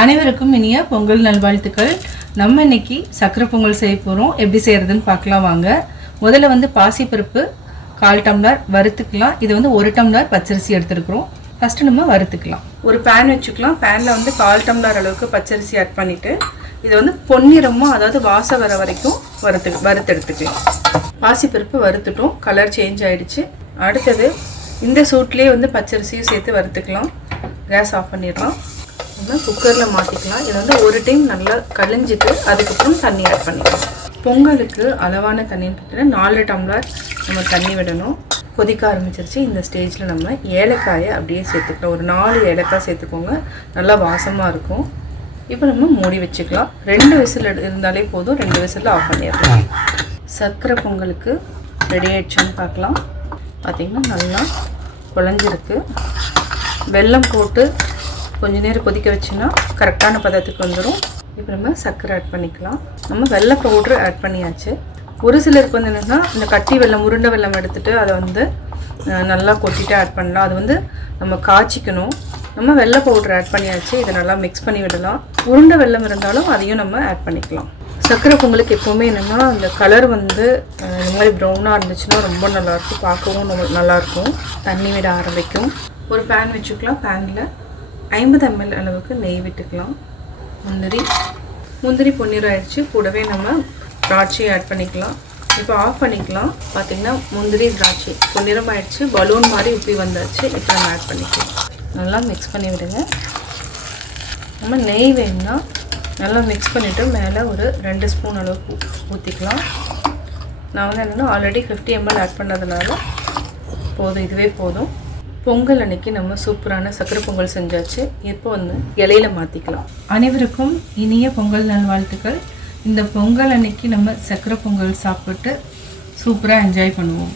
அனைவருக்கும் இனிய பொங்கல் நல்வாழ்த்துக்கள். நம்ம இன்னைக்கு சக்கரை பொங்கல் செய்ய போகிறோம். எப்படி செய்கிறதுன்னு பார்க்கலாம் வாங்க. முதல்ல வந்து பாசிப்பருப்பு 1/4 டம்ளர் வறுத்துக்கலாம். இது வந்து 1 டம்ளர் பச்சரிசி எடுத்துருக்குறோம். ஃபஸ்ட்டு நம்ம வறுத்துக்கலாம். ஒரு பேன் வச்சுக்கலாம். பேனில் வந்து 1/4 டம்ளர் அளவுக்கு பச்சரிசி ஆட் பண்ணிவிட்டு இதை வந்து பொன்னிறமாக, அதாவது வாசம் வர வரைக்கும் வறுத்தெடுத்துக்கலாம். பாசிப்பருப்பு வறுத்துட்டோம், கலர் சேஞ்ச் ஆகிடுச்சு. அடுத்தது இந்த சூட்லேயே வந்து பச்சரிசியும் சேர்த்து வறுத்துக்கலாம். கேஸ் ஆஃப் பண்ணிடலாம். நம்ம குக்கரில் மாற்றிக்கலாம். இதை வந்து ஒரு டைம் நல்லா கழிஞ்சிட்டு அதுக்கப்புறம் தண்ணி ஆட் பண்ணிக்கலாம். பொங்கலுக்கு அளவான தண்ணின்னு பார்த்தீங்கன்னா 4 டம்ளர் நம்ம தண்ணி விடணும். கொதிக்க ஆரம்பிச்சிருச்சு. இந்த ஸ்டேஜில் நம்ம ஏலக்காயை அப்படியே சேர்த்துக்கலாம். ஒரு 4 ஏலக்காய் சேர்த்துக்கோங்க, நல்லா வாசமாக இருக்கும். இப்போ நம்ம மூடி வச்சுக்கலாம். 2 விசில் இருந்தாலே போதும். 2 விசில் ஆஃப் பண்ணிடலாம். சர்க்கரை பொங்கலுக்கு ரெடி ஆகிடுச்சான்னு பார்க்கலாம். பார்த்திங்கன்னா நல்லா குழஞ்சிருக்கு. வெல்லம் போட்டு கொஞ்ச நேரம் கொதிக்க வச்சுன்னா கரெக்டான பதத்துக்கு வந்துடும். இப்போ நம்ம சர்க்கரை ஆட் பண்ணிக்கலாம். நம்ம வெள்ளை பவுட்ரு ஆட் பண்ணியாச்சு. ஒரு சிலருக்கு வந்து என்னென்னா இந்த கட்டி வெல்லம், உருண்டை வெல்லம் எடுத்துகிட்டு அதை வந்து நல்லா கொட்டிட்டு ஆட் பண்ணலாம். அது வந்து நம்ம காய்ச்சிக்கணும். நம்ம வெள்ளை பவுட்ரு ஆட் பண்ணியாச்சு. இதை நல்லா மிக்ஸ் பண்ணி விடலாம். உருண்டை வெல்லம் இருந்தாலும் அதையும் நம்ம ஆட் பண்ணிக்கலாம். சர்க்கரை பொங்கலுக்கு எப்போவுமே என்னென்னா அந்த கலர் வந்து இந்த மாதிரி ப்ரௌனாக இருந்துச்சுன்னா ரொம்ப நல்லாயிருக்கும், பார்க்கவும் நல்லாயிருக்கும். தண்ணி விட ஆரம்பிக்கும். ஒரு பேன் வச்சுக்கலாம். பேனில் 50 ml அளவுக்கு நெய் விட்டுக்கலாம். முந்திரி பொன்னிறம் ஆயிடுச்சு. கூடவே நம்ம திராட்சை ஆட் பண்ணிக்கலாம். இப்போ ஆஃப் பண்ணிக்கலாம். பார்த்திங்கன்னா முந்திரி திராட்சை பொன்னிறம் ஆயிடுச்சு. பலூன் மாதிரி உப்பி வந்தாச்சு. இப்போ நம்ம ஆட் பண்ணிக்கலாம். நல்லா மிக்ஸ் பண்ணி விடுங்க. நம்ம நெய் வேணும்னா நல்லா மிக்ஸ் பண்ணிவிட்டு மேலே ஒரு 2 ஸ்பூன் அளவுக்கு ஊற்றிக்கலாம். நான் வந்து என்னென்னா ஆல்ரெடி 50 ml ஆட் பண்ணதுனால போதும், இதுவே போதும். பொங்கல் அன்னைக்கு நம்ம சூப்பரான சக்கரை பொங்கல் செஞ்சாச்சு. இப்போ வந்து இலையில மாற்றிக்கலாம். அனைவருக்கும் இனிய பொங்கல் நல்வாழ்த்துக்கள். இந்த பொங்கல் அன்னைக்கு நம்ம சக்கரை பொங்கல் சாப்பிட்டு சூப்பராக என்ஜாய் பண்ணுவோம்.